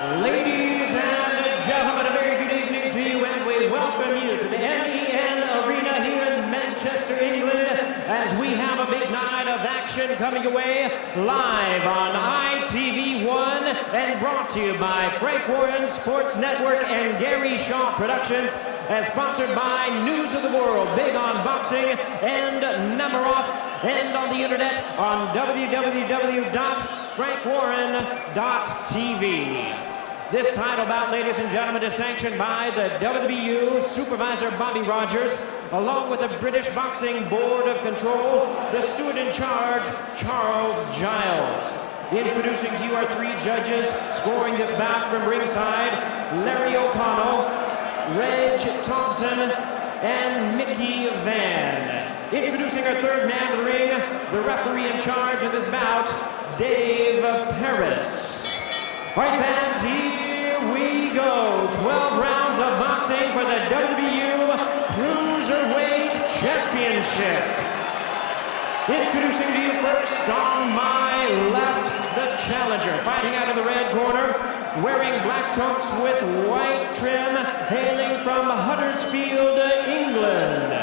Ladies and gentlemen, a very good evening to you, and we welcome you to the MEN Arena here in Manchester, England, as we have a big night of action coming away live on ITV1 and brought to you by Frank Warren Sports Network and Gary Shaw Productions, as sponsored by News of the World, big on boxing and Namaroff, and on the internet on www.frankwarren.tv. This title bout, ladies and gentlemen, is sanctioned by the WBU supervisor Bobby Rogers, along with the British Boxing Board of Control, the steward in charge, Charles Giles. Introducing to you our three judges scoring this bout from ringside: Larry O'Connell, Reg Thompson, and Mickey Van. Introducing our third man of the ring, the referee in charge of this bout, Dave Paris. All right, fans, here we go. 12 rounds of boxing for the WBU Cruiserweight Championship. Introducing to you first, on my left, the challenger, fighting out of the red corner, wearing black trunks with white trim, hailing from Huddersfield, England.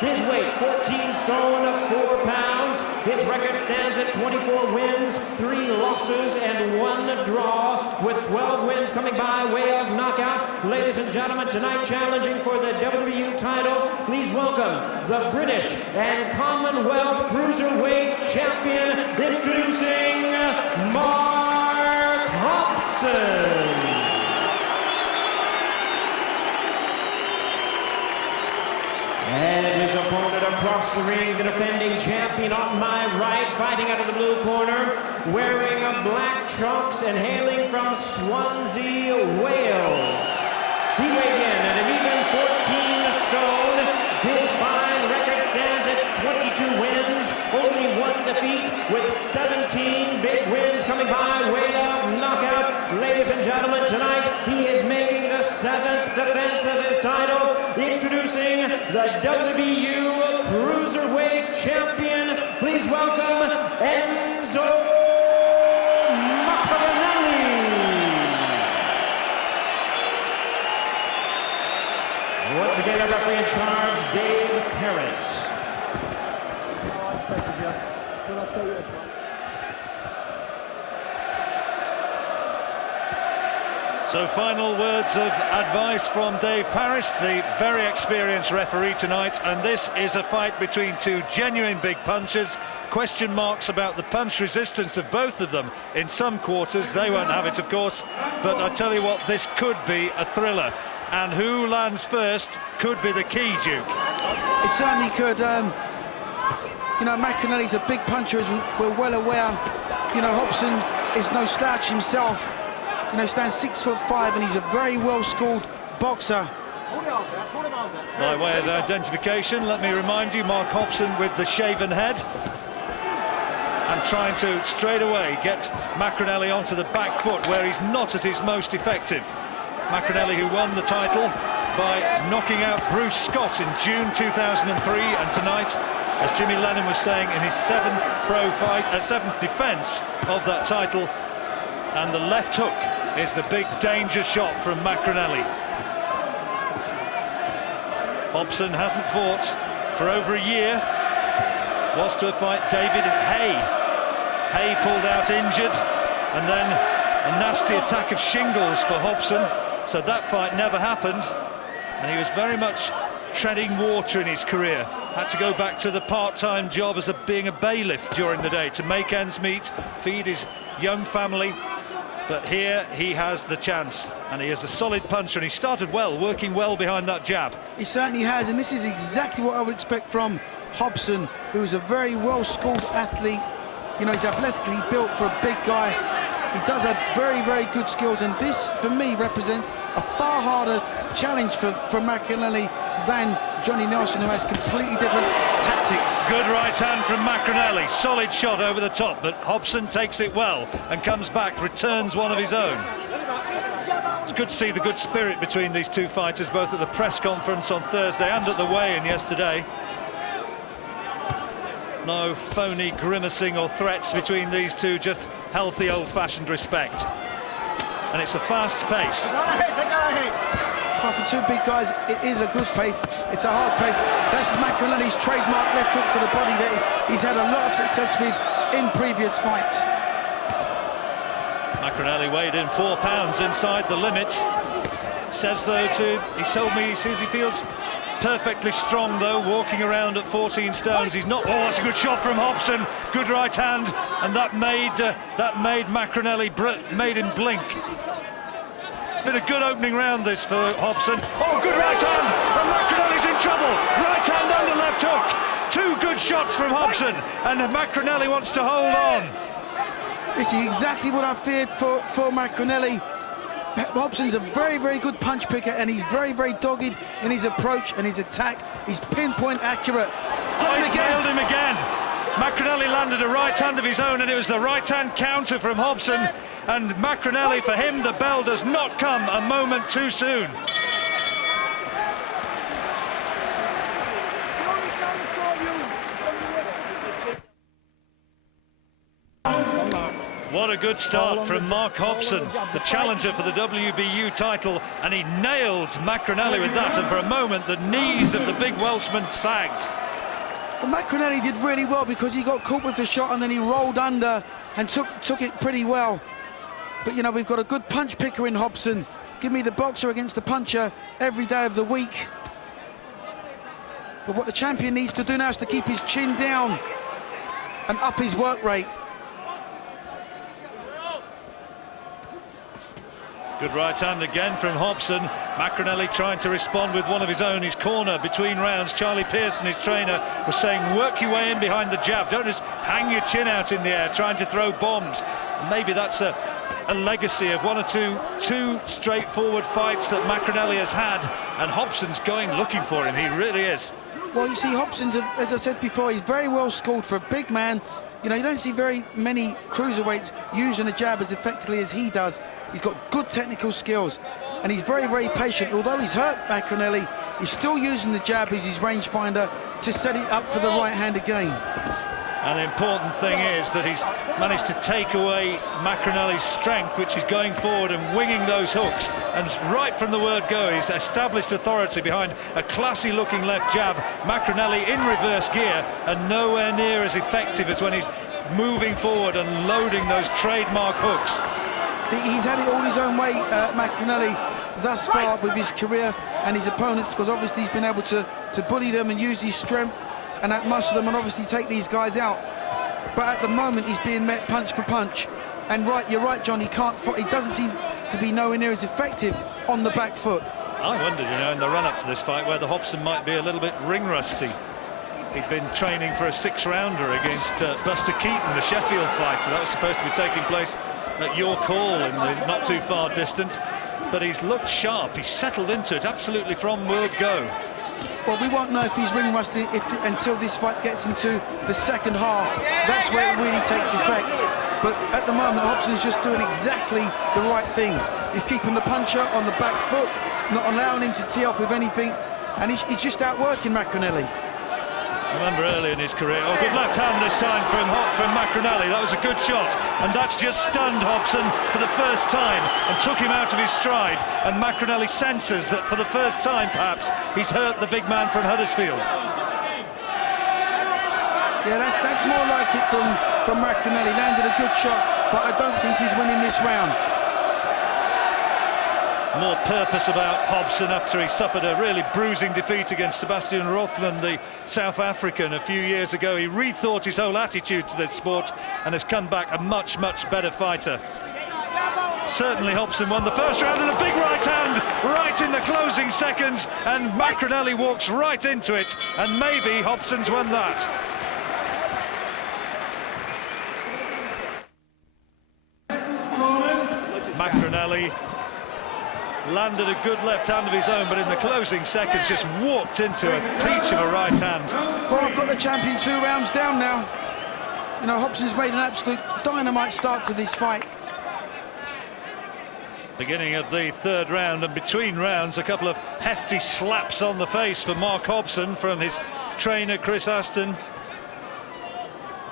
His weight, 14 stone, 4 pounds. His record stands at 24 wins, 3 losses, and 1 draw, with 12 wins coming by way of knockout. Ladies and gentlemen, tonight challenging for the WBU title, please welcome the British and Commonwealth Cruiserweight Champion, introducing Mark Hobson. And his opponent across the ring, the defending champion on my right, fighting out of the blue corner, wearing a black trunks and hailing from Swansea, Wales. He weighed in at an even 14 stone. His fine record stands at 22 wins, only 1 defeat, with 17 big wins coming by way of knockout. Ladies and gentlemen, tonight he is making the 7th defense of his title. Introducing the WBU Cruiserweight Champion, please welcome Enzo Maccarinelli. Once again, the referee in charge, Dave Paris. So final words of advice from Dave Paris, the very experienced referee tonight, and this is a fight between two genuine big punchers. Question marks about the punch resistance of both of them in some quarters. They won't have it, of course, but I tell you what, this could be a thriller, and who lands first could be the key, Duke. It certainly could. You know, Maccarinelli's a big puncher, as we're well aware. You know, Hobson is no slouch himself. You know, stands 6'5", and he's a very well-schooled boxer. By way of identification, let me remind you, Mark Hobson with the shaven head, and trying to straight away get Maccarinelli onto the back foot, where he's not at his most effective. Maccarinelli, who won the title by knocking out Bruce Scott in June 2003, and tonight, as Jimmy Lennon was saying, in his 7th defence of that title, and the left hook is the big danger shot from Maccarinelli. Hobson hasn't fought for over a year. Was to fight David Hay. Hay pulled out injured, and then a nasty attack of shingles for Hobson, so that fight never happened, and he was very much treading water in his career. Had to go back to the part-time job as being a bailiff during the day to make ends meet, feed his young family. But here he has the chance, and he is a solid puncher, and he started well, working well behind that jab. He certainly has, and this is exactly what I would expect from Hobson, who is a very well-schooled athlete. You know, he's athletically built for a big guy. He does have very, very good skills, and this, for me, represents a far harder challenge for Maccarinelli than Johnny Nelson, who has completely different tactics. Good right hand from Maccarinelli, solid shot over the top, but Hobson takes it well and comes back, returns one of his own. It's good to see the good spirit between these two fighters, both at the press conference on Thursday and at the weigh-in yesterday. No phony grimacing or threats between these two, just healthy old-fashioned respect. and it's a fast pace. Well, for two big guys, it is a good pace. It's a hard pace. That's Maccarinelli's trademark left hook to the body that he's had a lot of success with in previous fights. Maccarinelli weighed in 4 pounds inside the limit. Says though he told me he says he feels perfectly strong though, walking around at 14 stones. He's not. Oh, that's a good shot from Hobson. Good right hand, and that made Maccarinelli made him blink. It's been a good opening round this for Hobson. Oh, good right hand, and Maccarinelli's in trouble. Right hand under left hook. 2 good shots from Hobson, and Maccarinelli wants to hold on. This is exactly what I feared for Maccarinelli. Hobson's a very, very good punch picker, and he's very, very dogged in his approach and his attack. He's pinpoint accurate. He's nailed him again. Maccarinelli landed a right hand of his own, and it was the right hand counter from Hobson. And Maccarinelli, for him, the bell does not come a moment too soon. What a good start from Mark Hobson, the challenger for the WBU title, and he nailed Maccarinelli with that, and for a moment the knees of the big Welshman sagged. Well, Maccarinelli did really well because he got caught with the shot and then he rolled under and took it pretty well. But you know, we've got a good punch picker in Hobson. Give me the boxer against the puncher every day of the week. But what the champion needs to do now is to keep his chin down and up his work rate. Good right hand again from Hobson. Maccarinelli trying to respond with one of his own. His corner between rounds. Charlie Pearson, his trainer, was saying, work your way in behind the jab. Don't just hang your chin out in the air trying to throw bombs. And maybe that's a legacy of one or two straightforward fights that Maccarinelli has had. And Hobson's going looking for him. He really is. Well, you see, Hobson's, as I said before, he's very well schooled for a big man. You know, you don't see very many cruiserweights using a jab as effectively as he does. He's got good technical skills, and he's very, very patient. Although he's hurt Maccarinelli, he's still using the jab as his rangefinder to set it up for the right hand again. And the important thing is that he's managed to take away Maccarinelli's strength, which is going forward and winging those hooks. And right from the word go, he's established authority behind a classy-looking left jab. Maccarinelli in reverse gear and nowhere near as effective as when he's moving forward and loading those trademark hooks. See, he's had it all his own way, Maccarinelli, thus far with his career and his opponents, because obviously he's been able to bully them and use his strength and outmuscle them and obviously take these guys out. But at the moment he's being met punch for punch, and you're right, John, he doesn't seem to be nowhere near as effective on the back foot. I wondered, you know, in the run-up to this fight whether Hobson might be a little bit ring rusty. He'd been training for a 6-rounder against Buster Keaton, the Sheffield fight, so that was supposed to be taking place at York Hall in the not too far distance. But he's looked sharp, he's settled into it absolutely from word go. Well, we won't know if he's ring rusty until this fight gets into the second half. That's where it really takes effect. But at the moment, Hobson's just doing exactly the right thing. He's keeping the puncher on the back foot, not allowing him to tee off with anything, and he's just outworking Maccarinelli. I remember early in his career, oh, good left hand this time from Maccarinelli. That was a good shot, and that's just stunned Hobson for the first time and took him out of his stride. And Maccarinelli senses that for the first time, perhaps, he's hurt the big man from Huddersfield. Yeah, that's more like it from Maccarinelli. Landed a good shot, but I don't think he's winning this round. More purpose about Hobson after he suffered a really bruising defeat against Sebastian Rothman, the South African, a few years ago. He rethought his whole attitude to this sport and has come back a much, much better fighter. Certainly Hobson won the first round, and a big right hand right in the closing seconds, and Maccarinelli walks right into it, and maybe Hobson's won that. Maccarinelli landed a good left hand of his own, but in the closing seconds just walked into a peach of a right hand. Well, I've got the champion 2 rounds down now. You know, Hobson's made an absolute dynamite start to this fight. Beginning of the 3rd round, and between rounds a couple of hefty slaps on the face for Mark Hobson from his trainer Chris Aston.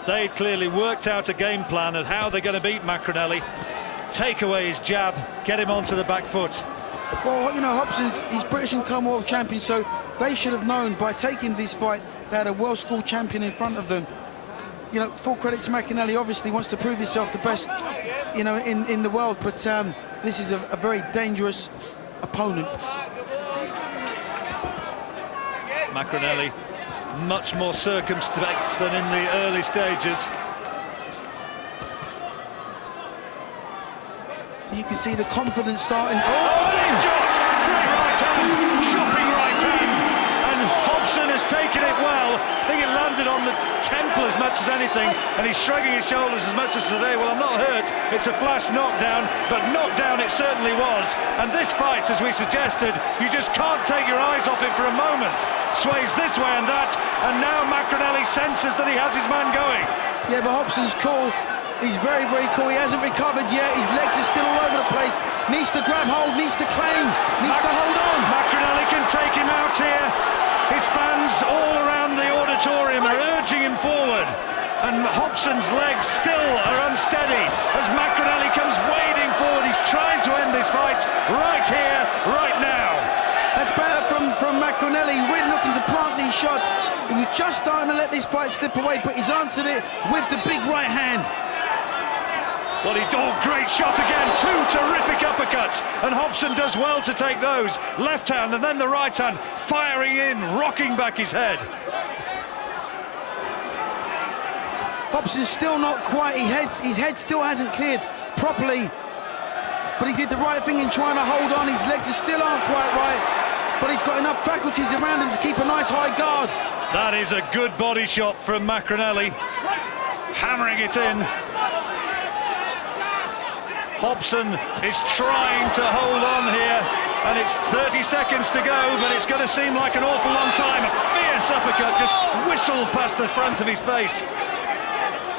They clearly worked out a game plan of how they're going to beat Maccarinelli. take away his jab, get him onto the back foot. Well, you know, Hobson's, he's British and Commonwealth champion, so they should have known by taking this fight they had a world-school champion in front of them. You know, full credit to Maccarinelli, obviously wants to prove himself the best, you know, in the world, but this is a very dangerous opponent. Maccarinelli much more circumspect than in the early stages. So you can see the confidence starting. Oh, big shot! Great right hand, chopping right hand, and Hobson has taken it well. I think it landed on the temple as much as anything, and he's shrugging his shoulders as much as to say, well, I'm not hurt, it's a flash knockdown, but knockdown it certainly was. And this fight, as we suggested, you just can't take your eyes off it for a moment. Sways this way and that, and now Maccarinelli senses that he has his man going. Yeah, but Hobson's cool. He's very, very cool. He hasn't recovered yet. His legs are still all over the place. Needs to grab hold, needs to claim, needs to hold on. Maccarinelli can take him out here. His fans all around the auditorium are urging him forward. And Hobson's legs still are unsteady as Maccarinelli comes wading forward. He's trying to end this fight right here, right now. That's better from Maccarinelli, really looking to plant these shots. He was just starting to let this fight slip away, but he's answered it with the big right hand. Oh, great shot again, two terrific uppercuts, and Hobson does well to take those. Left hand and then the right hand, firing in, rocking back his head. Hobson's still not quite, his head still hasn't cleared properly, but he did the right thing in trying to hold on. His legs still aren't quite right, but he's got enough faculties around him to keep a nice high guard. That is a good body shot from Maccarinelli, hammering it in. Hobson is trying to hold on here, and it's 30 seconds to go, but it's going to seem like an awful long time. A fierce uppercut just whistled past the front of his face.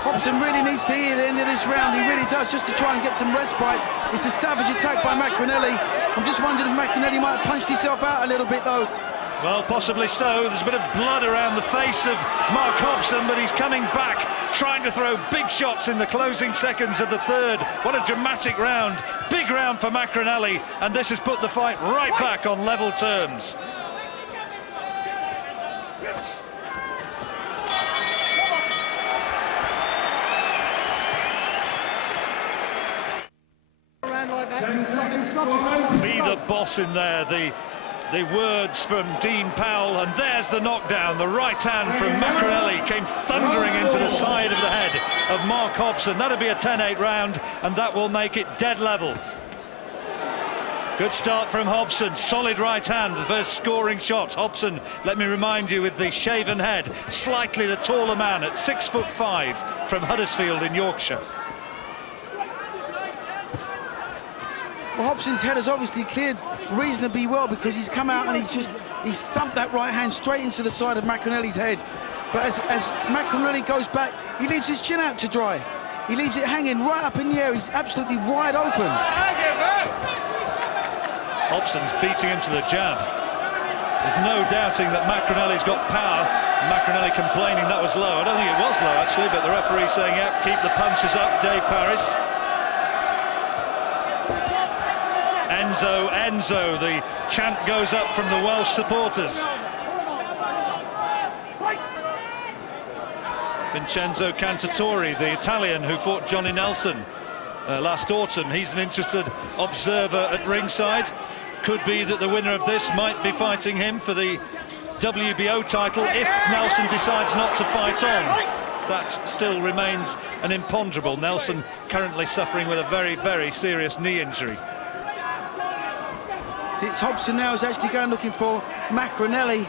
Hobson really needs to hear the end of this round. He really does, just to try and get some respite. It's a savage attack by Maccarinelli. I'm just wondering if Maccarinelli might have punched himself out a little bit, though. Well, possibly so. There's a bit of blood around the face of Mark Hobson, but he's coming back, trying to throw big shots in the closing seconds of the third. What a dramatic round. Big round for Maccarinelli, and this has put the fight right back on level terms. Be the boss in there, the words from Dean Powell, and there's the knockdown. The right hand from Maccarinelli came thundering into the side of the head of Mark Hobson. That'll be a 10-8 round, and that will make it dead level. Good start from Hobson, solid right hand, the first scoring shot. Hobson, let me remind you, with the shaven head, slightly the taller man at 6'5" from Huddersfield in Yorkshire. Well, Hobson's head has obviously cleared reasonably well, because he's come out and he's thumped that right hand straight into the side of Maccarinelli's head. But as Maccarinelli goes back, he leaves his chin out to dry. He leaves it hanging right up in the air. He's absolutely wide open. Hobson's beating him to the jab. There's no doubting that Maccarinelli's got power. Maccarinelli complaining that was low. I don't think it was low, actually, but the referee saying, yep, keep the punches up, Dave Parris. Enzo, Enzo, the chant goes up from the Welsh supporters. Vincenzo Cantatori, the Italian who fought Johnny Nelson last autumn, he's an interested observer at ringside. Could be that the winner of this might be fighting him for the WBO title if Nelson decides not to fight on. That still remains an imponderable. Nelson currently suffering with a very, very serious knee injury. It's Hobson now is actually going looking for Maccarinelli,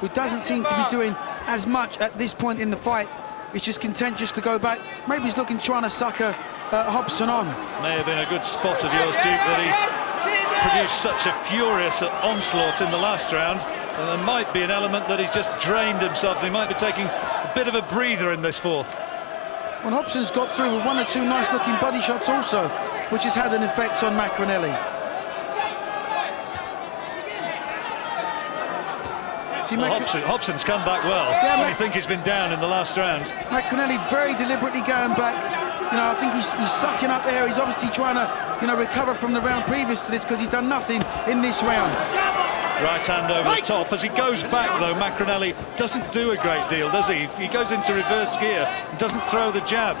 who doesn't seem to be doing as much at this point in the fight. He's just content just to go back. Maybe he's looking, trying to sucker Hobson on. May have been a good spot of yours, Duke, that he produced such a furious onslaught in the last round. And there might be an element that he's just drained himself. He might be taking a bit of a breather in this fourth. Well, Hobson's got through with one or two nice-looking body shots also, which has had an effect on Maccarinelli. Well, Hobson's come back well. Yeah, I think he's been down in the last round. Maccarinelli very deliberately going back. You know, I think he's sucking up air. He's obviously trying to, you know, recover from the round previous to this, because he's done nothing in this round. Right hand over the top. As he goes back, though, Maccarinelli doesn't do a great deal, does he? He goes into reverse gear and doesn't throw the jab.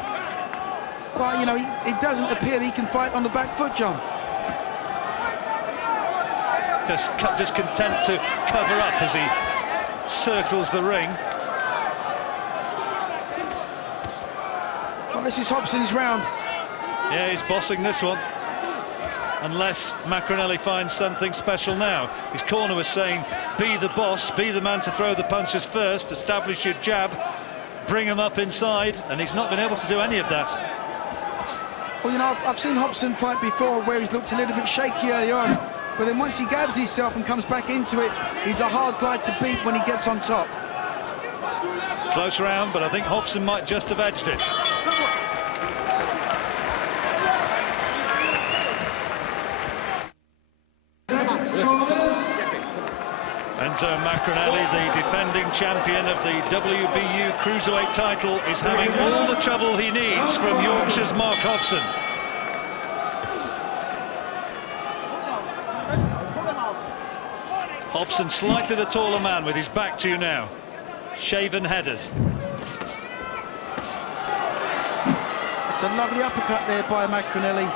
Well, you know, it doesn't appear that he can fight on the back foot, John. Just content to cover up as he circles the ring. Well, this is Hobson's round. Yeah, he's bossing this one. Unless Maccarinelli finds something special now. His corner was saying, be the boss, be the man to throw the punches first, establish your jab, bring him up inside, and he's not been able to do any of that. Well, you know, I've seen Hobson fight before where he's looked a little bit shaky earlier on, but then once he gathers himself and comes back into it, he's a hard guy to beat when he gets on top. Close round, but I think Hobson might just have edged it. Enzo Maccarinelli, the defending champion of the WBU Cruiserweight title, is having all the trouble he needs from Yorkshire's Mark Hobson. Hobson slightly the taller man with his back to you now. Shaven-headed. It's a lovely uppercut there by Maccarinelli.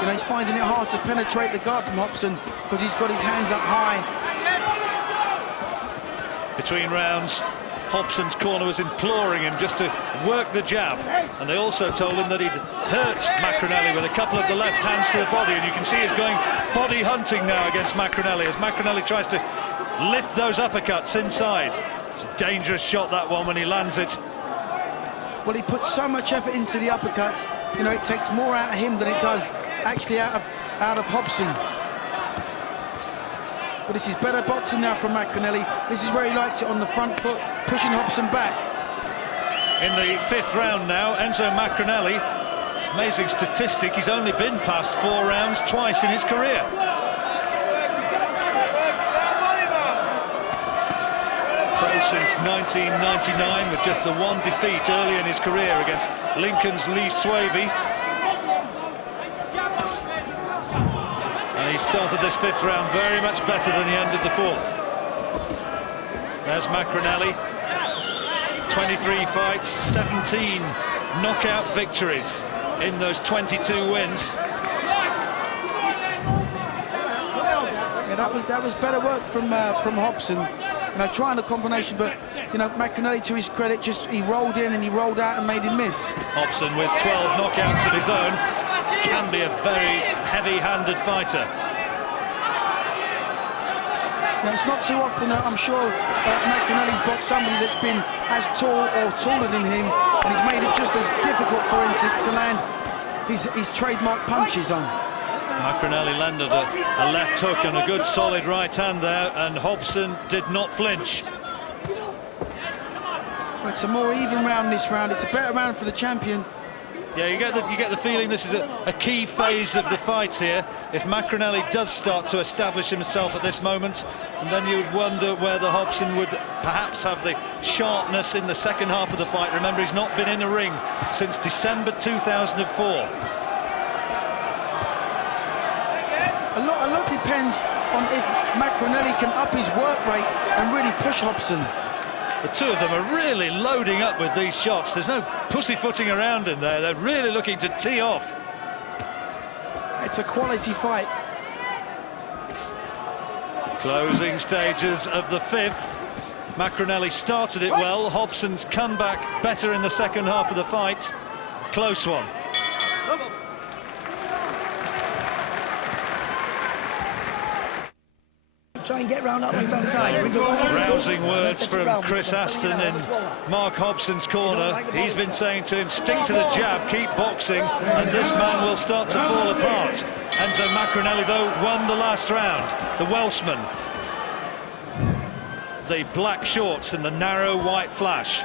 You know, he's finding it hard to penetrate the guard from Hobson because he's got his hands up high. Between rounds, Hobson's corner was imploring him just to work the jab, and they also told him that he'd hurt Maccarinelli with a couple of the left hands to the body, and you can see he's going body hunting now against Maccarinelli as Maccarinelli tries to lift those uppercuts inside. It's a dangerous shot, that one, when he lands it. Well, he puts so much effort into the uppercuts, you know, it takes more out of him than it does actually out of Hobson. But this is better boxing now from Maccarinelli. This is where he likes it, on the front foot, pushing Hobson back. In the fifth round now, Enzo Maccarinelli, amazing statistic, he's only been past 4 rounds twice in his career. Pro since 1999, with just the one defeat early in his career against Lincoln's Lee Swavey. And he started this fifth round very much better than he ended the fourth. There's Maccarinelli, 23 fights, 17 knockout victories in those 22 wins. Yeah, that was better work from Hobson. You know, trying the combination, but you know, Maccarinelli, to his credit, he rolled in and he rolled out and made him miss. Hobson, with 12 knockouts of his own, can be a very heavy-handed fighter. Now, it's not too often, I'm sure, Maccarinelli's boxed somebody that's been as tall or taller than him, and he's made it just as difficult for him to land his trademark punches on. Maccarinelli landed a left hook and a good solid right hand there, and Hobson did not flinch. Well, it's a more even round this round. It's a better round for the champion. Yeah, you get the feeling this is a key phase of the fight here. If Maccarinelli does start to establish himself at this moment, and then you would wonder whether Hobson would perhaps have the sharpness in the second half of the fight. Remember, he's not been in a ring since December 2004. A lot depends on if Maccarinelli can up his work rate and really push Hobson. The two of them are really loading up with these shots. There's no pussyfooting around in there. They're really looking to tee off. It's a quality fight. Closing stages of the fifth. Maccarinelli started it well. Hobson's come back better in the second half of the fight. Close one. Try and get round that left-hand side. Rousing words from Chris Aston in Mark Hobson's corner. He's been saying to him, stick to the jab, keep boxing, and this man will start to fall apart. Enzo Maccarinelli, though, won the last round. The Welshman. The black shorts and the narrow white flash.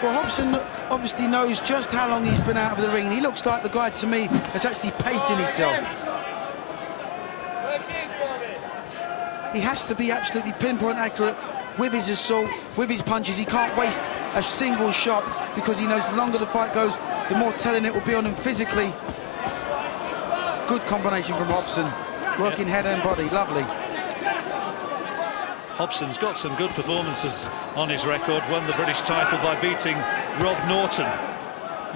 Well, Hobson obviously knows just how long he's been out of the ring. He looks like the guy, to me, that's actually pacing himself. He has to be absolutely pinpoint accurate with his assault, with his punches. He can't waste a single shot because he knows the longer the fight goes, the more telling it will be on him physically. Good combination from Hobson, working head and body, lovely. Hobson's got some good performances on his record. Won the British title by beating Rob Norton.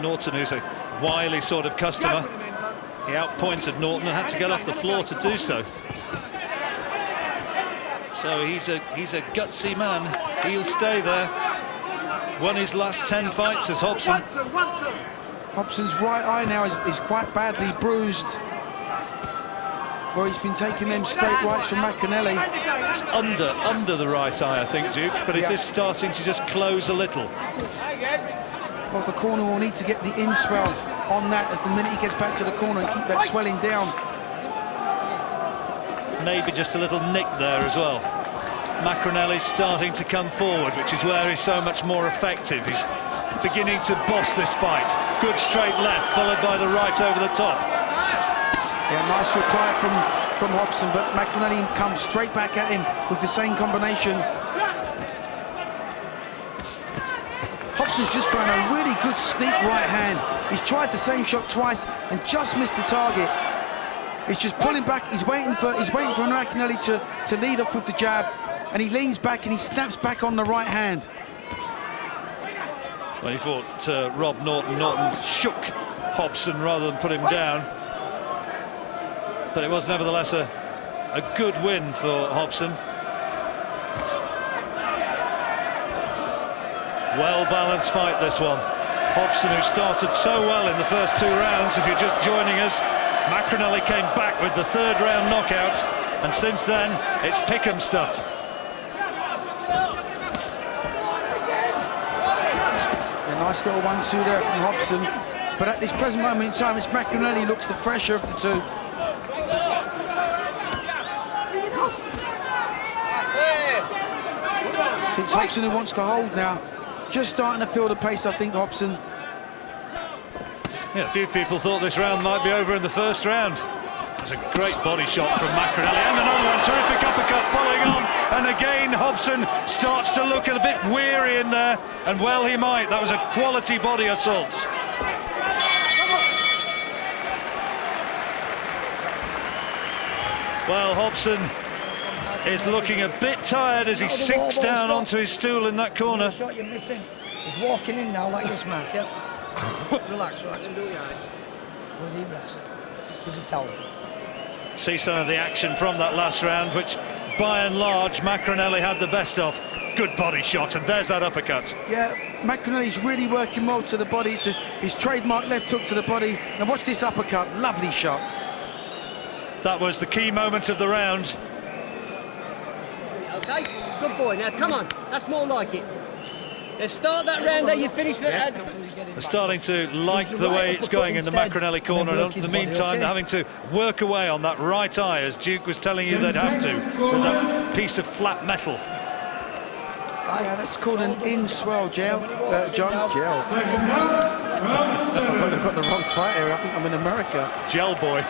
Norton, who's a wily sort of customer. He outpointed Norton and had to get off the floor to do so. So he's a gutsy man. He'll stay there. Won his last 10 fights as Hobson. Hobson's right eye now is quite badly bruised. Well, he's been taking them straight rights from Maccarinelli. It's under the right eye, I think, Duke, but it is starting to just close a little. Well, the corner will need to get the in-swell on that as the minute he gets back to the corner and keep that swelling down. Maybe just a little nick there as well. Maccarinelli's starting to come forward, which is where he's so much more effective. He's beginning to boss this fight. Good straight left, followed by the right over the top. Yeah, nice reply from Hobson, but Maccarinelli comes straight back at him with the same combination. Hobson's just found a really good sneak right hand. He's tried the same shot twice and just missed the target. He's just pulling back. He's waiting for Maccarinelli to lead off with the jab, and he leans back and he snaps back on the right hand. Well, he fought Rob Norton. Norton shook Hobson rather than put him down. But it was nevertheless a good win for Hobson. Well-balanced fight, this one. Hobson, who started so well in the first 2 rounds, if you're just joining us, Maccarinelli came back with the 3rd round knockout, and since then, it's pick'em stuff. A nice little 1-2 there from Hobson, but at this present moment in time, it's Maccarinelli who looks the fresher of the two. It's Hobson who wants to hold now. Just starting to feel the pace, I think, Hobson. Yeah, a few people thought this round might be over in the 1st round. There's a great body shot from Maccarinelli, and another one, terrific uppercut following on. And again, Hobson starts to look a bit weary in there, and well he might. That was a quality body assault. Well, Hobson is looking a bit tired as he sinks down onto his stool in that corner. The shot you're missing. He's walking in now like this, Mark, yeah? Relax. Good deep breaths. There's a towel. See some of the action from that last round, which by and large Maccarinelli had the best of. Good body shot, and there's that uppercut. Yeah, Maccarinelli's really working well to the body. It's his trademark left hook to the body. And watch this uppercut, lovely shot. That was the key moment of the round. Okay, good boy. Now, come on. That's more like it. Let's start that round there. You finish that. They're starting to like the way it's going in the Maccarinelli corner, and in the meantime, they're having to work away on that right eye, as Duke was telling you they'd have to, with that piece of flat metal. Yeah, that's called an in-swell gel. John, gel. I've got the wrong fight here. I think I'm in America. Gel boy.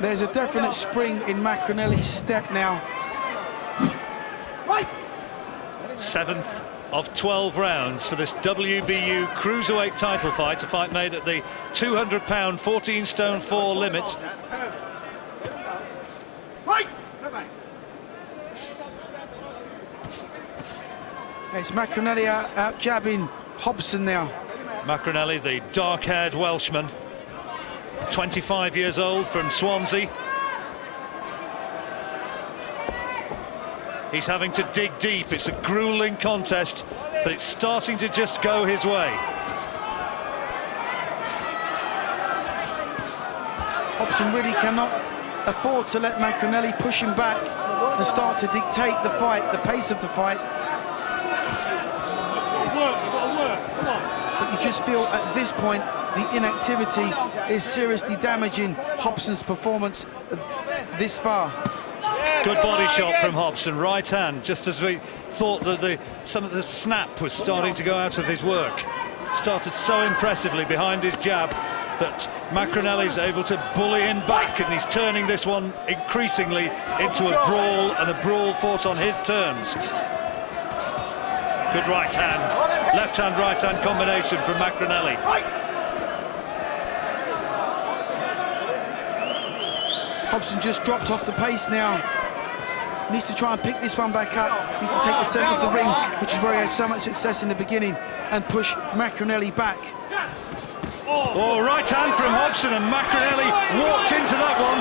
There's a definite spring in Maccarinelli's step now. 7th of 12 rounds for this WBU Cruiserweight title fight, a fight made at the 200-pound, 14-stone 4 limit. It's Maccarinelli out jabbing Hobson now. Maccarinelli, the dark-haired Welshman, 25 years old, from Swansea. He's having to dig deep. It's a grueling contest, but it's starting to just go his way. Hobson really cannot afford to let Maccarinelli push him back and start to dictate the fight, the pace of the fight. But you just feel at this point the inactivity is seriously damaging Hobson's performance this far. Good body shot from Hobson, right hand, just as we thought that some of the snap was starting to go out of his work. Started so impressively behind his jab, but Maccarinelli's able to bully him back, and he's turning this one increasingly into a brawl, and a brawl fought on his terms. Good right hand, left hand, right hand combination from Maccarinelli. Hobson just dropped off the pace now. Needs to try and pick this one back up. Needs to take the centre of the ring, which is where he had so much success in the beginning, and push Maccarinelli back. Oh, right hand from Hobson, and Maccarinelli walked into that one.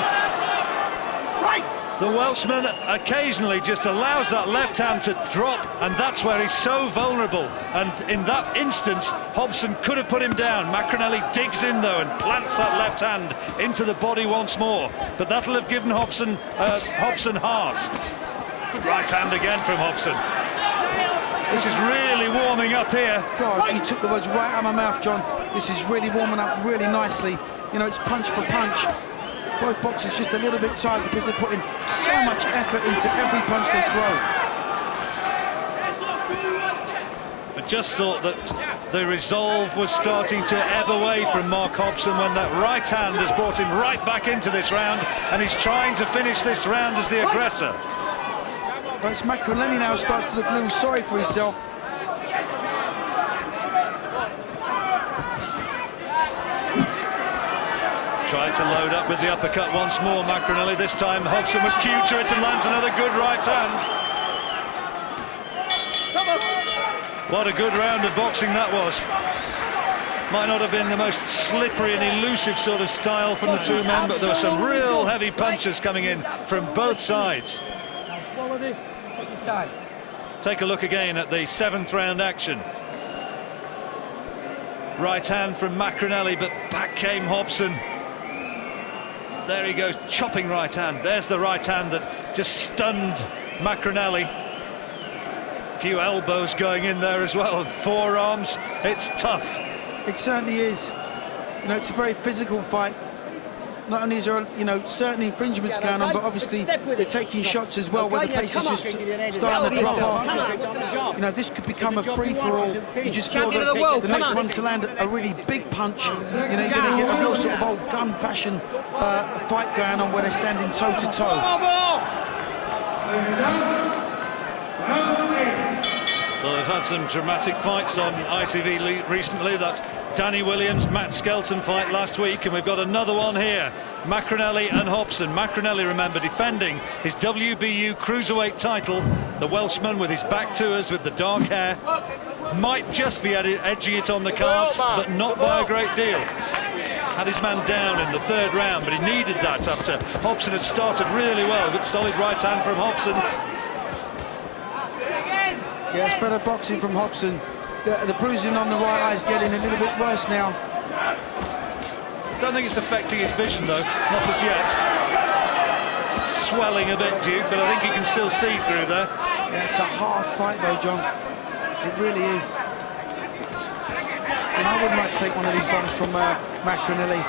Right. The Welshman occasionally just allows that left hand to drop, and that's where he's so vulnerable. And in that instance, Hobson could have put him down. Maccarinelli digs in though and plants that left hand into the body once more. But that'll have given Hobson heart. Good right hand again from Hobson. This is really warming up here. God, you took the words right out of my mouth, John. This is really warming up really nicely. You know, it's punch for punch. Both boxers just a little bit tired because they're putting so much effort into every punch they throw. I just thought that the resolve was starting to ebb away from Mark Hobson when that right hand has brought him right back into this round, and he's trying to finish this round as the aggressor. But it's Maccarinelli now starts to look a little sorry for himself. Tried to load up with the uppercut once more, Maccarinelli. This time Hobson was cute to it and lands another good right hand. What a good round of boxing that was. Might not have been the most slippery and elusive sort of style from the two men, but there were some real heavy punches coming in from both sides. Now swallow this, take your time. Take a look again at the 7th round action. Right hand from Maccarinelli, but back came Hobson. There he goes, chopping right hand. There's the right hand that just stunned Maccarinelli. A few elbows going in there as well, and forearms. It's tough. It certainly is. You know, it's a very physical fight. Not only is there, you know, certain infringements going on, but obviously they're taking shots as well, where the pace is just starting to drop off. You know, this could become a free-for-all. You just feel that the next one to land a really big punch, you know, you're going to get a real sort of old gun-fashion fight going on where they're standing toe-to-toe. Well, they've had some dramatic fights on ITV recently. That Danny Williams, Matt Skelton fight last week, and we've got another one here. Maccarinelli and Hobson. Maccarinelli, remember, defending his WBU Cruiserweight title. The Welshman with his back to us with the dark hair. Might just be edging it on the cards, but not by a great deal. Had his man down in the 3rd round, but he needed that after Hobson had started really well. Good solid right hand from Hobson. Yeah, it's better boxing from Hobson. The bruising on the right eye is getting a little bit worse now. Don't think it's affecting his vision though, not as yet. Swelling a bit, Duke, but I think you can still see through there. Yeah, it's a hard fight though, John. It really is. And I wouldn't like to take one of these bombs from Maccarinelli.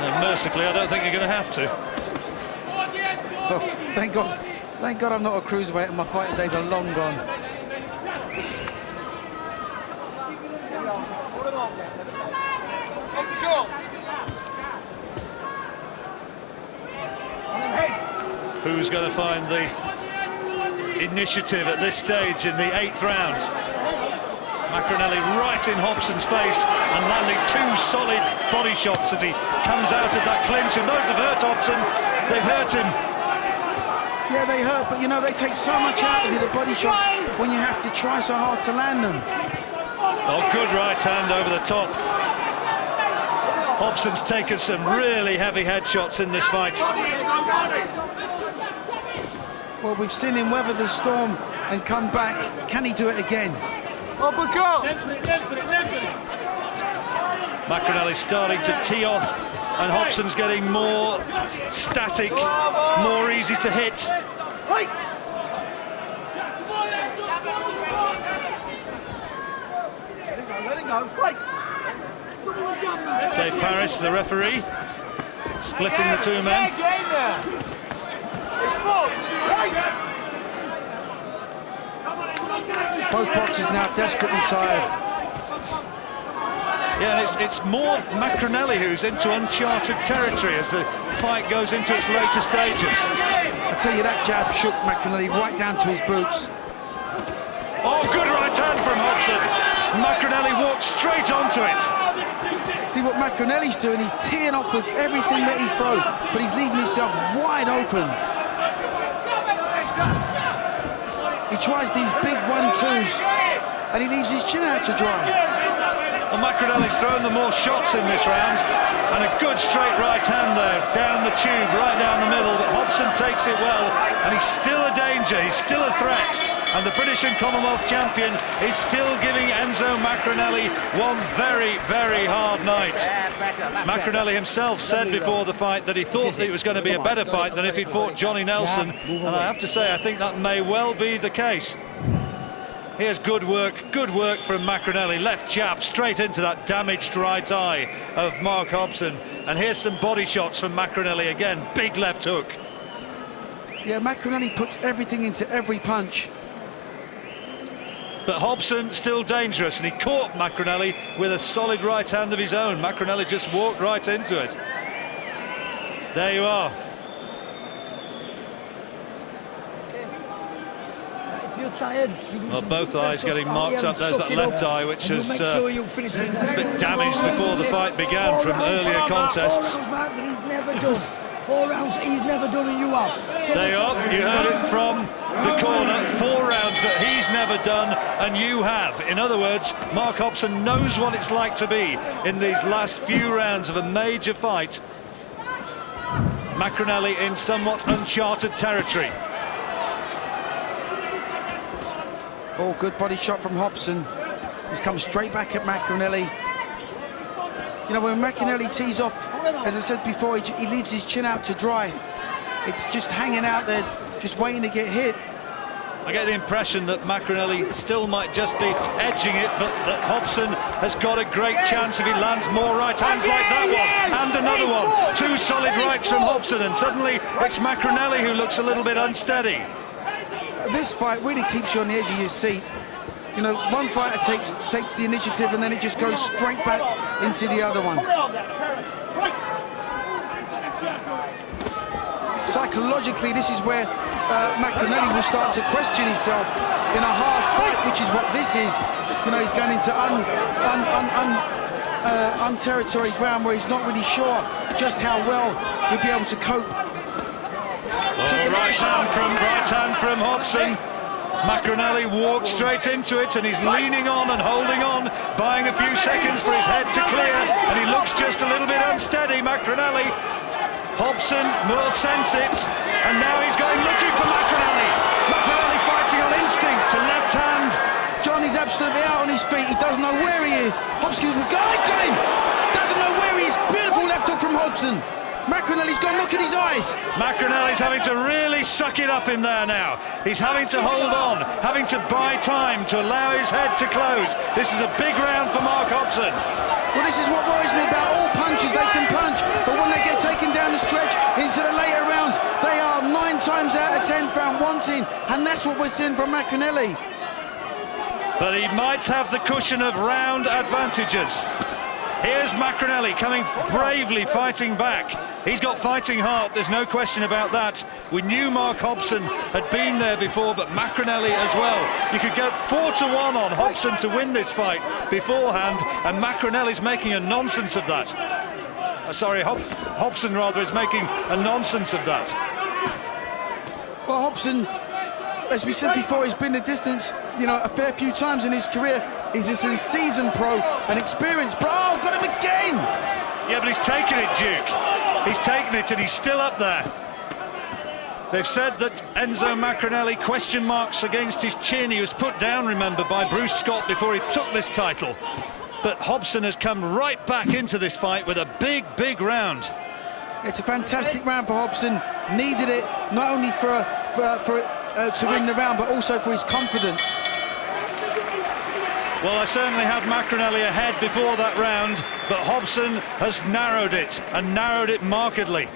And mercifully, I don't think you're going to have to. Oh, thank God. Thank God I'm not a cruiserweight and my fighting days are long gone. Who's going to find the initiative at this stage in the 8th round? Maccarinelli right in Hobson's face and landing 2 solid body shots as he comes out of that clinch, and those have hurt Hobson. They've hurt him. Yeah, they hurt, but you know, they take so much out of you, the body shots, when you have to try so hard to land them. Oh, good right hand over the top. Hobson's taken some really heavy headshots in this fight. Well, we've seen him weather the storm and come back. Can he do it again? Maccarinelli starting to tee off, and Hobson's getting more static, more easy to hit. Dave Parris, the referee, splitting the two men. Both boxers now desperately tired. Yeah, and it's more Maccarinelli who's into uncharted territory as the fight goes into its later stages. I tell you, that jab shook Maccarinelli right down to his boots. Oh, good right hand from Hobson. Maccarinelli walked straight onto it. See what Maccarinelli's doing, he's teeing off with everything that he throws, but he's leaving himself wide open. He tries these big 1-2s, and he leaves his chin out to dry. Well, Maccarinelli's thrown the more shots in this round, and a good straight right hand there, down the tube, right down the middle, but Hobson takes it well, and he's still a danger, he's still a threat, and the British and Commonwealth champion is still giving Enzo Maccarinelli one very, very hard night. Maccarinelli himself said before the fight that he thought that it was going to be a better fight than if he'd fought Johnny Nelson, and I have to say, I think that may well be the case. Here's good work from Maccarinelli. Left jab straight into that damaged right eye of Mark Hobson. And here's some body shots from Maccarinelli again. Big left hook. Yeah, Maccarinelli puts everything into every punch. But Hobson still dangerous, and he caught Maccarinelli with a solid right hand of his own. Maccarinelli just walked right into it. There you are. You're tired. Well, both eyes getting marked up. There's that left eye, which was a bit damaged before the fight began from earlier contests. 4 rounds, that he's never done. 4 rounds he's never done, and you have. There you are. You heard it from the corner. 4 rounds that he's never done, and you have. In other words, Mark Hobson knows what it's like to be in these last few rounds of a major fight. Maccarinelli in somewhat uncharted territory. Oh, good body shot from Hobson. He's come straight back at Maccarinelli. You know, when Maccarinelli tees off, as I said before, he leaves his chin out to dry. It's just hanging out there, just waiting to get hit. I get the impression that Maccarinelli still might just be edging it, but that Hobson has got a great chance if he lands more right hands like that one, and another one. 2 solid rights from Hobson, and suddenly it's Maccarinelli who looks a little bit unsteady. This fight really keeps you on the edge of your seat. You know, one fighter takes the initiative, and then it just goes straight back into the other one. Psychologically, this is where Maccarinelli will start to question himself in a hard fight, which is what this is. You know, he's going into un-territory ground where he's not really sure just how well he'll be able to cope. Oh, right hand from Hobson. Maccarinelli walks straight into it, and he's leaning on and holding on, buying a few seconds for his head to clear, and he looks just a little bit unsteady, Maccarinelli. Hobson will sense it, and now he's going looking for Maccarinelli. Maccarinelli fighting on instinct to left hand. Johnny's absolutely out on his feet. He doesn't know where he is. Hobson's got him! Doesn't know where he is. Beautiful left hook from Hobson. Maccarinelli's got to look at his eyes. Maccarinelli's having to really suck it up in there now. He's having to hold on, having to buy time to allow his head to close. This is a big round for Mark Hobson. Well, this is what worries me about all punches. They can punch, but when they get taken down the stretch into the later rounds, they are 9 times out of 10 found wanting, and that's what we're seeing from Maccarinelli. But he might have the cushion of round advantages. Here's Maccarinelli coming bravely, fighting back. He's got fighting heart, there's no question about that. We knew Mark Hobson had been there before, but Maccarinelli as well. You could get 4-1 on Hobson to win this fight beforehand, and Maccarinelli's making a nonsense of that. Hobson rather is making a nonsense of that. Well, Hobson, as we said before, he's been the distance, you know, a fair few times in his career. He's a seasoned pro, an experienced pro. Oh, got him again! Yeah, but he's taken it, Duke. He's taken it, and he's still up there. They've said that Enzo Maccarinelli, question marks against his chin. He was put down, remember, by Bruce Scott before he took this title. But Hobson has come right back into this fight with a big, big round. It's a fantastic round for Hobson. Needed it, not only to win the round, but also for his confidence. Well, I certainly had Maccarinelli ahead before that round, but Hobson has narrowed it, and narrowed it markedly.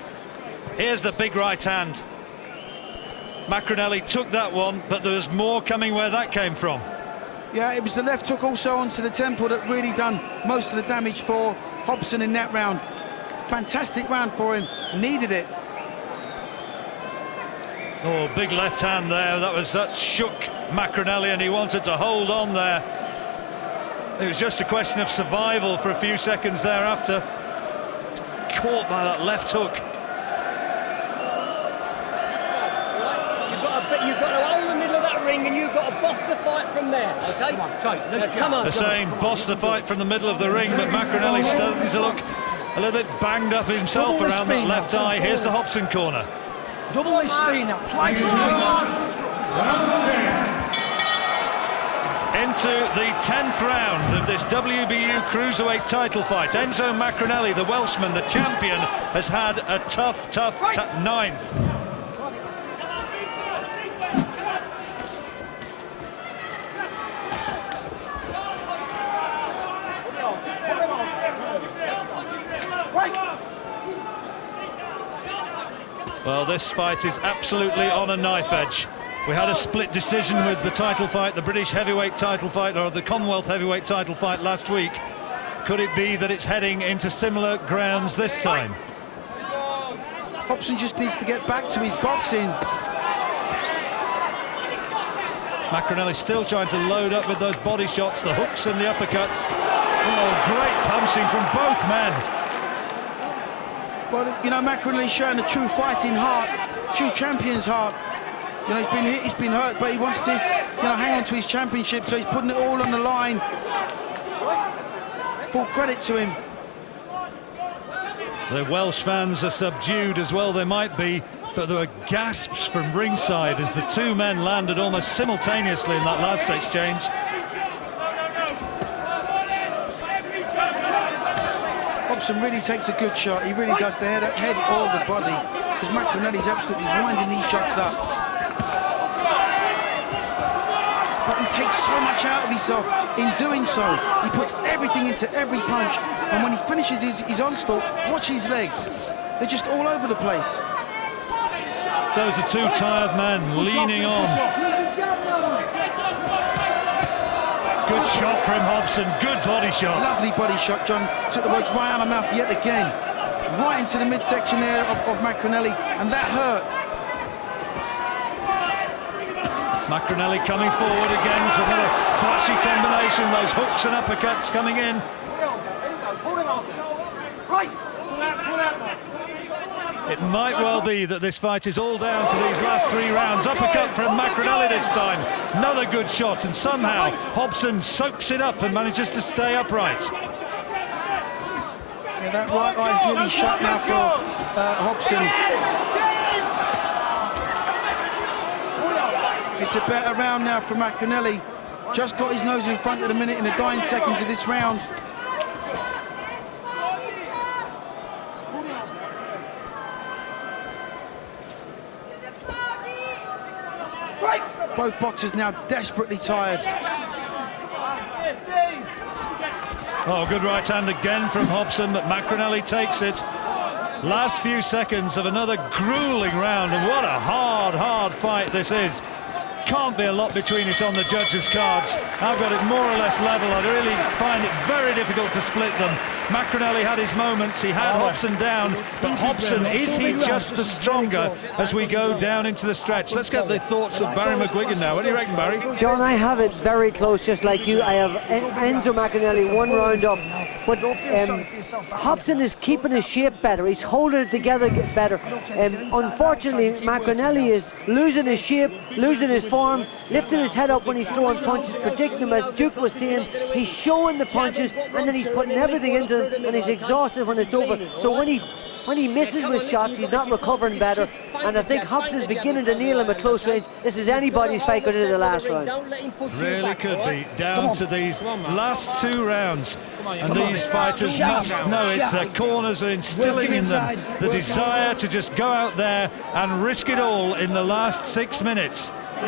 Here's the big right hand. Maccarinelli took that one, but there was more coming where that came from. Yeah, it was the left hook also onto the temple that really done most of the damage for Hobson in that round. Fantastic round for him, needed it. Oh, big left hand there. That shook Maccarinelli, and he wanted to hold on there. It was just a question of survival for a few seconds thereafter. Caught by that left hook. You've got to hold the middle of that ring, and you've got to boss the fight from there, okay? Come on, tight. Come on. They're saying boss the fight from the middle of the ring, but Maccarinelli's starting to look a little bit banged up himself Double the around that speed left now. eye. Here's the Hobson corner. Double his speed now, twice his speed. Into the 10th round of this WBU Cruiserweight title fight. Enzo Maccarinelli, the Welshman, the champion, has had a tough ninth. Well, this fight is absolutely on a knife edge. We had a split decision with the title fight, the British heavyweight title fight, or the Commonwealth heavyweight title fight last week. Could it be that it's heading into similar grounds this time? Hobson just needs to get back to his boxing. Maccarinelli still trying to load up with those body shots, the hooks and the uppercuts. Oh, great punching from both men. Well, you know, Maccarinelli's showing a true fighting heart, true champion's heart. You know, he's been hit, he's been hurt, but he wants this, you know, hang on to his championship, so he's putting it all on the line. Full credit to him. The Welsh fans are subdued as well, they might be, but there were gasps from ringside as the two men landed almost simultaneously in that last exchange. Hobson really takes a good shot. He really does the head or the body, because Maccarinelli's absolutely winding these shots up. But he takes so much out of himself in doing so. He puts everything into every punch, and when he finishes his onslaught, watch his legs. They're just all over the place. Those are two tired men leaning on. Good shot from Hobson, good body shot. Lovely body shot, John. Took the words right out of my mouth yet again. Right into the midsection there of Maccarinelli, and that hurt. Maccarinelli coming forward again for another flashy combination. Those hooks and uppercuts coming in. It might well be that this fight is all down to these last three rounds. Uppercut from Maccarinelli this time. Another good shot, and somehow Hobson soaks it up and manages to stay upright. Yeah, that right eye's nearly shut now for Hobson. It's a better round now for Maccarinelli. Just got his nose in front of the minute in the dying seconds of this round. Both boxers now desperately tired. Oh, good right hand again from Hobson, but Maccarinelli takes it. Last few seconds of another grueling round, and what a hard fight this is. Can't be a lot between it on the judges' cards. I've got it more or less level. I really find it very difficult to split them. Maccarinelli had his moments, he had Hobson down, but Hobson, is he just the stronger as we go down into the stretch? Let's get the thoughts of Barry McGuigan now. What do you reckon, Barry? John, I have it very close, just like you. I have Enzo Maccarinelli one round up, but Hobson is keeping his shape better. He's holding it together better. Unfortunately, Maccarinelli is losing his shape, losing his form, lifting his head up when he's throwing punches, predicting him, as Duke was saying. He's showing the punches, and then he's putting everything into them, and he's exhausted when it's over. So when he misses with shots, he's not recovering better, and I think Hobson's beginning to nail him at close range. This is anybody's fight going into the last round. Really could be down to these last two rounds, and these fighters must know it. Their corners are instilling in them the desire to just go out there and risk it all in the last 6 minutes. The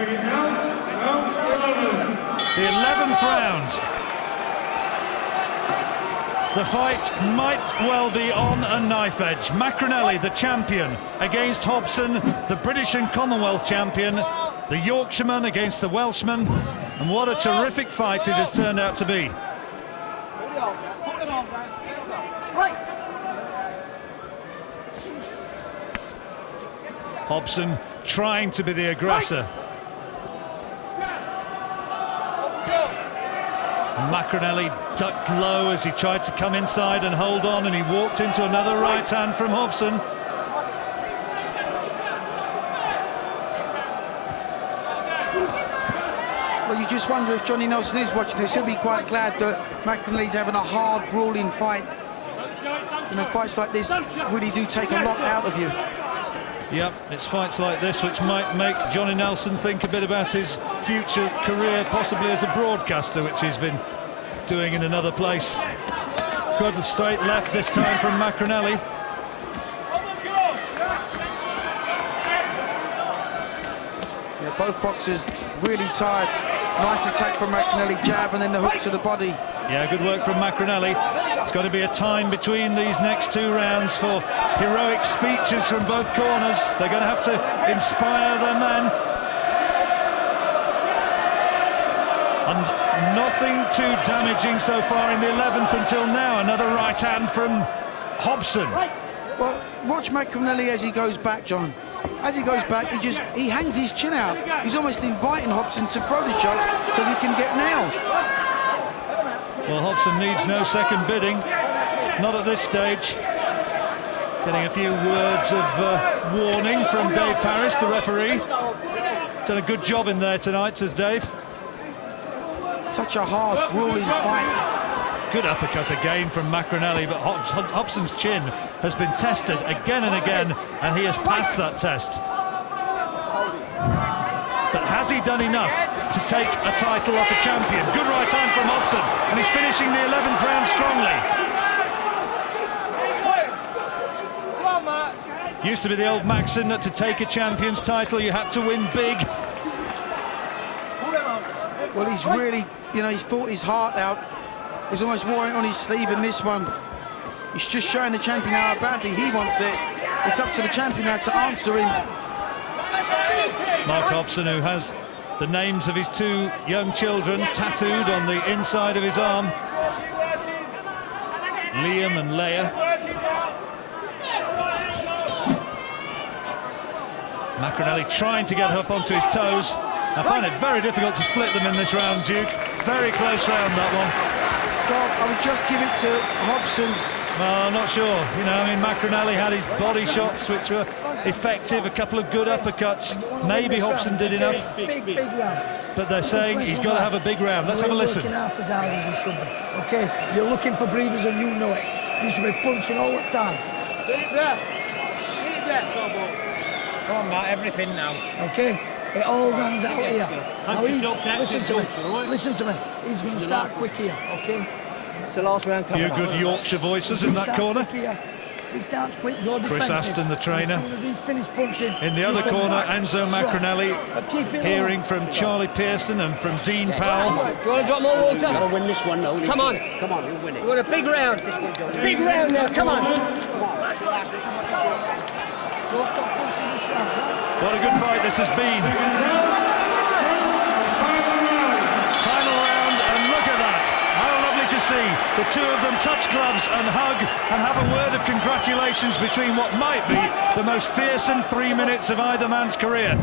11th round. The fight might well be on a knife edge. Maccarinelli, the champion, against Hobson, the British and Commonwealth champion, the Yorkshireman against the Welshman, And what a terrific fight it has turned out to be. Hobson trying to be the aggressor. Maccarinelli ducked low as he tried to come inside and hold on, and he walked into another right hand from Hobson. Well, you just wonder if Johnny Nelson is watching this. He'll be quite glad that Maccarinelli's having a hard, grueling fight. You know, fights like this really do take a lot out of you. Yep, it's fights like this which might make Johnny Nelson think a bit about his future career, possibly as a broadcaster, which he's been doing in another place. Good straight left this time from Maccarinelli. Yeah, both boxers really tired. Nice attack from Maccarinelli, jab and then the hook to the body. Yeah, good work from Maccarinelli. It's got to be a time between these next two rounds for heroic speeches from both corners. They're going to have to inspire their men. And nothing too damaging so far in the 11th until now. Another right hand from Hobson. Well, watch Maccarinelli as he goes back, John. As he goes back, he hangs his chin out. He's almost inviting Hobson to throw the shots so he can get nailed. Well, Hobson needs no second bidding, not at this stage. Getting a few words of warning from Dave Parris, the referee. Done a good job in there tonight, says Dave. Such a hard, grueling fight. Good uppercut again from Maccarinelli, but Hobson's chin has been tested again and again, and he has passed that test. But has he done enough to take a title off a champion? Good right hand from Hobson, and he's finishing the 11th round strongly. Used to be the old maxim that to take a champion's title you had to win big. Well, he's really, you know, he's fought his heart out. He's almost worn it on his sleeve in this one. He's just showing the champion how badly he wants it. It's up to the champion now to answer him. Mark Hobson, who has the names of his two young children tattooed on the inside of his arm. Liam and Leia. Maccarinelli trying to get up onto his toes. I find it very difficult to split them in this round, Duke. Very close round, that one. Well, I would just give it to Hobson. Well, I'm not sure. You know, I mean, Maccarinelli had his body shots, which were effective, a couple of good uppercuts. Maybe Hobson did enough. Big round. But they're saying he's got to have a big round. Let's have a listen. Half as hard as you should be. Okay, you're looking for breathers and you know it. You should be punching all the time. Deep breath. Deep breath, Sobo. Come on, Matt, everything now. Okay, it all runs out here. Now listen to me. He's going to start quick here, okay? It's the last round coming A few good Yorkshire voices in that corner. He starts quick, go defensive. Chris Aston, the trainer. As soon as he's finished punching, in the other corner, Enzo Maccarinelli, hearing from Charlie Pearson and from Dean Powell. Do you want to drop more water? You've got to win this one, though. Come on. Come on, you'll win it. We want a big round. It's a big round now, come on. Don't stop punching this round. What a good fight this has been. Final round, and look at that. How lovely to see the two of them touch gloves and hug and have a word of congratulations between what might be the most fearsome 3 minutes of either man's career.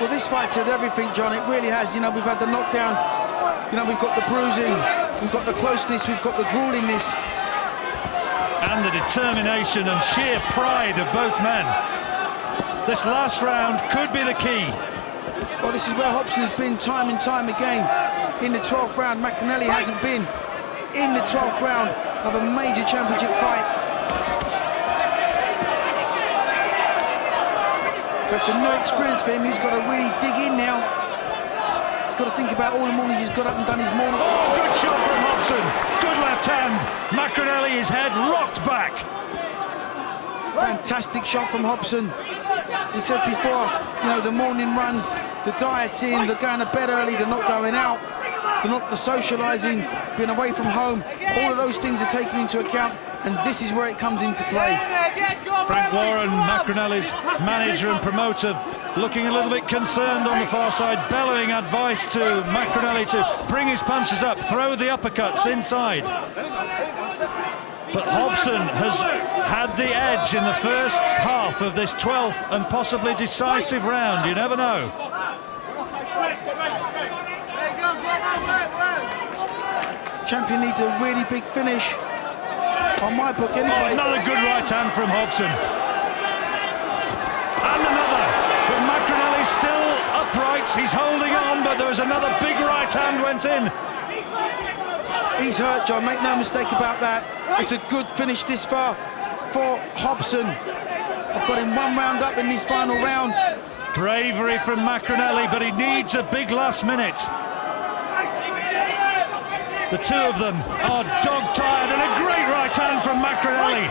Well, this fight said everything, John. It really has. You know, we've had the knockdowns. You know, we've got the bruising. We've got the closeness. We've got the gruelingness. And the determination and sheer pride of both men. This last round could be the key. Well, this is where Hobson's been time and time again. In the 12th round, Maccarinelli hasn't been in the 12th round of a major championship fight. So it's a new experience for him. He's got to really dig in now. He's got to think about all the mornings he's got up and done his morning. Oh, good shot from Hobson. Good left hand. Maccarinelli, his head rocked back. Fantastic shot from Hobson. As I said before, you know, the morning runs, the dieting, the going to bed early, the not going out. the socialising, being away from home, all of those things are taken into account, and this is where it comes into play. Frank Warren, Maccarinelli's manager and promoter, looking a little bit concerned on the far side, bellowing advice to Maccarinelli to bring his punches up, throw the uppercuts inside. But Hobson has had the edge in the first half of this 12th and possibly decisive round. You never know. Champion needs a really big finish. On my book, anyway. Oh, another good right hand from Hobson. And another. But Maccarinelli's still upright. He's holding on, but there was another big right hand went in. He's hurt, John, make no mistake about that. It's a good finish this far for Hobson. I've got him 1 round up in this final round. Bravery from Maccarinelli, but he needs a big last minute. The two of them are dog-tired, and a great right hand from Maccarinelli.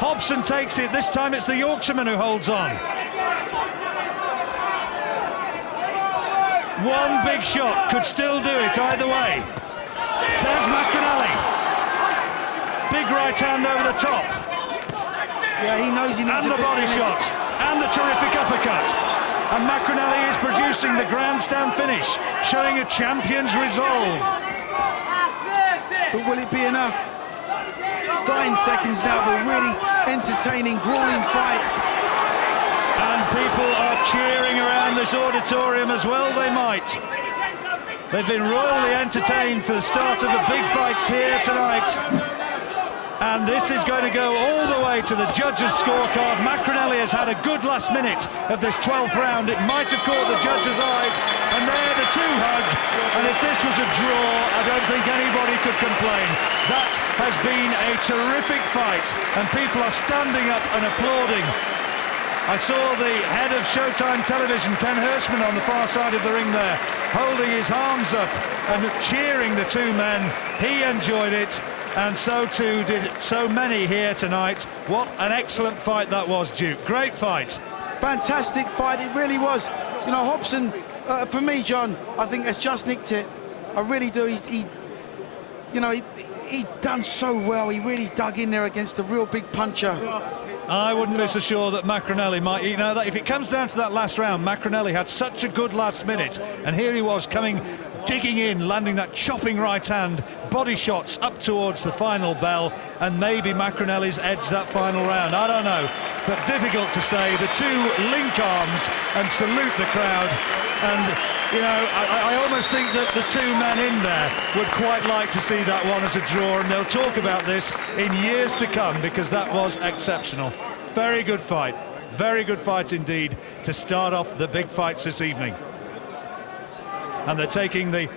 Hobson takes it. This time it's the Yorkshireman who holds on. One big shot could still do it either way. There's Maccarinelli. Big right hand over the top. Yeah, he knows he needs and the body shot, and the terrific uppercut. And Maccarinelli is producing the grandstand finish, showing a champion's resolve. But will it be enough? Dying seconds now, but really entertaining, grueling fight. And people are cheering around this auditorium as well they might. They've been royally entertained for the start of the big fights here tonight. And this is going to go all the way to the judges' scorecard. Maccarinelli has had a good last minute of this 12th round. It might have caught the judges' eyes. And there the two hug. And if this was a draw, I don't think anybody could complain. That has been a terrific fight. And people are standing up and applauding. I saw the head of Showtime Television, Ken Hirschman, on the far side of the ring there, holding his arms up and cheering the two men. He enjoyed it, and so too did so many here tonight. What an excellent fight that was, Duke. Great fight. Fantastic fight, it really was. You know, Hobson, for me, John, I think has just nicked it. I really do. He done so well. He really dug in there against a real big puncher. I wouldn't be so sure that Maccarinelli might, you know, that if it comes down to that last round, Maccarinelli had such a good last minute, and here he was coming, digging in, landing that chopping right hand, body shots up towards the final bell, and maybe Maccarinelli's edged that final round. I don't know, but difficult to say. The two link arms and salute the crowd, and you know, I almost think that the two men in there would quite like to see that one as a draw, and they'll talk about this in years to come, because that was exceptional. Very good fight indeed to start off the big fights this evening. And they're taking the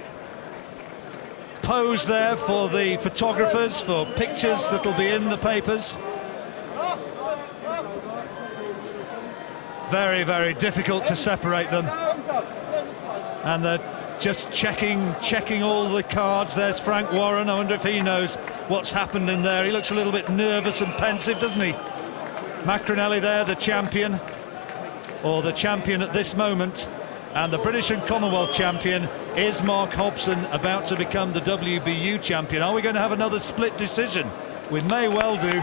pose there for the photographers for pictures that'll be in the papers. Very, very difficult to separate them. And they're just checking all the cards. There's Frank Warren. I wonder if he knows what's happened in there. He looks a little bit nervous and pensive, doesn't he? Maccarinelli there, the champion, or the champion at this moment. And the British and Commonwealth champion is Mark Hobson, about to become the WBU champion. Are we going to have another split decision? We may well do.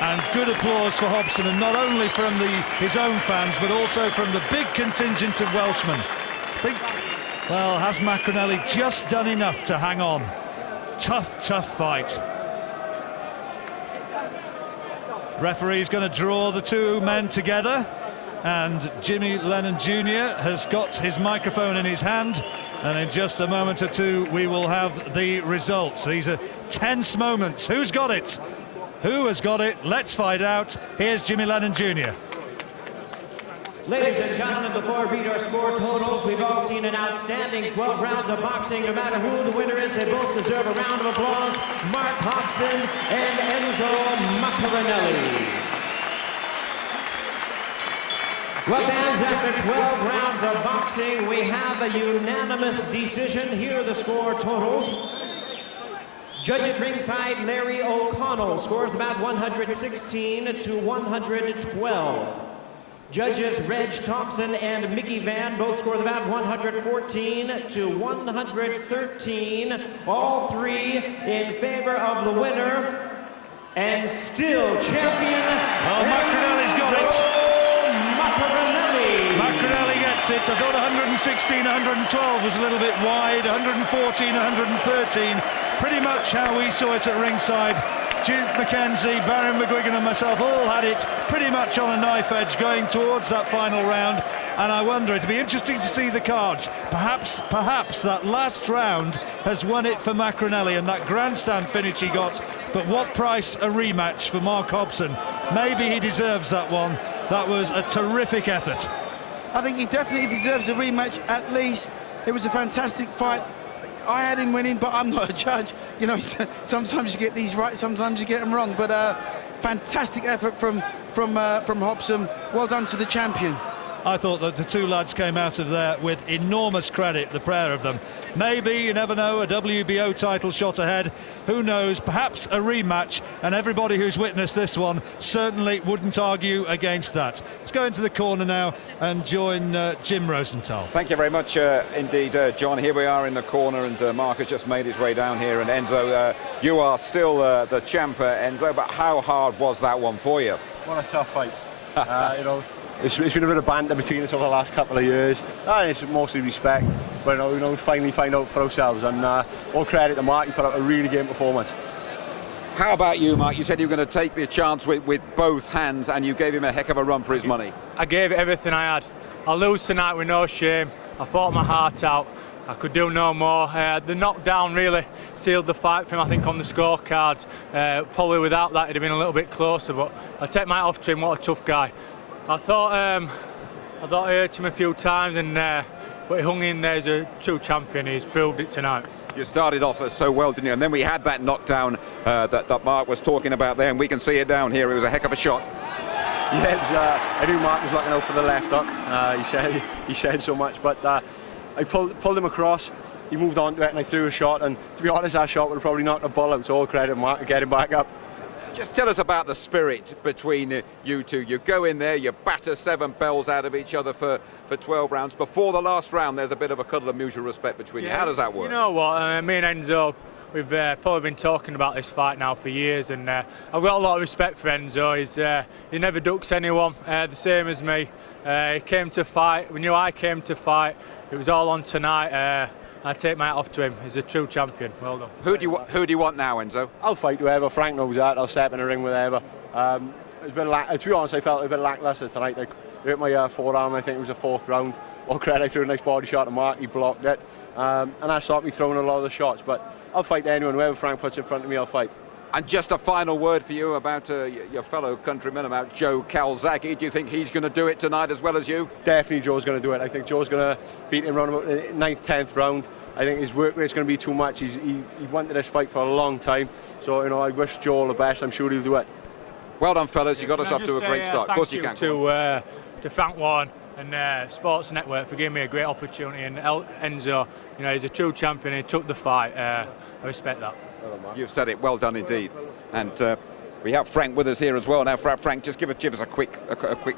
And good applause for Hobson, and not only from his own fans, but also from the big contingent of Welshmen. Well, has Maccarinelli just done enough to hang on? Tough fight. Referee's going to draw the two men together, and Jimmy Lennon Jr. has got his microphone in his hand, and in just a moment or two we will have the results. These are tense moments. Who's got it? Who has got it? Let's find out. Here's Jimmy Lennon Jr. Ladies and gentlemen, before we read our score totals, we've all seen an outstanding 12 rounds of boxing. No matter who the winner is, they both deserve a round of applause. Mark Hobson and Enzo Maccarinelli. Well, fans, after 12 rounds of boxing, we have a unanimous decision. Here are the score totals. Judge at ringside, Larry O'Connell, scores the bout 116 to 112. Judges Reg Thompson and Mickey Van both scored the bout 114 to 113. All three in favor of the winner. And still champion. Well, Maccarinelli's got it. Maccarinelli. Maccarinelli gets it. I thought 116, 112 was a little bit wide. 114, 113. Pretty much how we saw it at ringside. Duke McKenzie, Baron McGuigan and myself all had it pretty much on a knife edge going towards that final round, and I wonder, it'll be interesting to see the cards. Perhaps that last round has won it for Maccarinelli and that grandstand finish he got, but what price a rematch for Mark Hobson? Maybe he deserves that one. That was a terrific effort. I think he definitely deserves a rematch at least. It was a fantastic fight. I had him winning, but I'm not a judge. You know, sometimes you get these right, sometimes you get them wrong. But fantastic effort from Hobson. Well done to the champion. I thought that the two lads came out of there with enormous credit, the pair of them. Maybe, you never know, a WBO title shot ahead. Who knows, perhaps a rematch, and everybody who's witnessed this one certainly wouldn't argue against that. Let's go into the corner now and join Jim Rosenthal. Thank you very much indeed, John. Here we are in the corner, and Mark has just made his way down here. And Enzo, you are still the champ, Enzo, but how hard was that one for you? What a tough fight. You know, it's been a bit of banter between us over the last couple of years. It's mostly respect, but you know, we finally find out for ourselves. And all credit to Mark, he put up a really game performance. How about you, Mark? You said you were going to take the chance with both hands, and you gave him a heck of a run for his money. I gave it everything I had. I lose tonight with no shame. I fought my heart out. I could do no more. The knockdown really sealed the fight for him, I think, on the scorecards. Probably without that, it'd have been a little bit closer, but I take my hat off to him. What a tough guy. I thought I hurt him a few times, but he hung in there as a true champion. He's proved it tonight. You started off so well, didn't you? And then we had that knockdown that Mark was talking about there, and we can see it down here. It was a heck of a shot. Yeah, I knew Mark was looking out for the left hook. He said so much, but I pulled him across. He moved on to it, and I threw a shot. And to be honest, that shot would have probably knocked the ball out. So all credit to Mark to get him back up. Just tell us about the spirit between you two. You go in there, you batter 7 bells out of each other for 12 rounds. Before the last round, there's a bit of a cuddle of mutual respect between you. How does that work? You know what, me and Enzo, we've probably been talking about this fight now for years, and I've got a lot of respect for Enzo. He never ducks anyone, the same as me. He came to fight. We knew I came to fight. It was all on tonight. I take my hat off to him. He's a true champion. Well done. Who do you want now, Enzo? I'll fight whoever. Frank knows that. I'll step in the ring with whoever. It's been to be honest, I felt a bit lacklustre tonight. Like, I hit my forearm. I think it was the 4th round. All credit, I threw a nice body shot to Mark. He blocked it, and that stopped me throwing a lot of the shots. But I'll fight anyone. Whoever Frank puts in front of me, I'll fight. And just a final word for you about your fellow countryman, about Joe Calzaghe. Do you think he's going to do it tonight as well as you? Definitely Joe's going to do it. I think Joe's going to beat him around about the 9th, 10th round. I think his work rate's going to be too much. He wanted this fight for a long time. So, you know, I wish Joe all the best. I'm sure he'll do it. Well done, fellas. You got us off to a great start. Of course you can. To Frank Warren and Sports Network for giving me a great opportunity. And Enzo, you know, he's a true champion. He took the fight. I respect that. You've said it. Well done indeed. And we have Frank with us here as well. Now, Frank, just give us a quick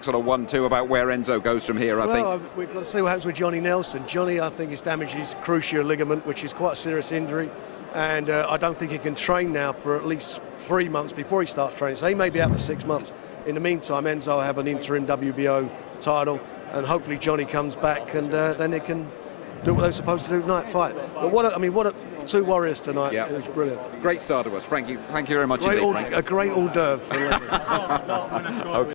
sort of 1-2 about where Enzo goes from here. I think we've got to see what happens with Johnny Nelson. Johnny, I think, has damaged his cruciate ligament, which is quite a serious injury, and I don't think he can train now for at least 3 months before he starts training. So he may be out for 6 months. In the meantime, Enzo will have an interim WBO title, and hopefully Johnny comes back, and then they can do what they're supposed to do tonight, fight. But what a 2 warriors tonight. Yeah. It was brilliant. Great start to us. Thank you very much Great indeed, Frank. A great hors d'oeuvre.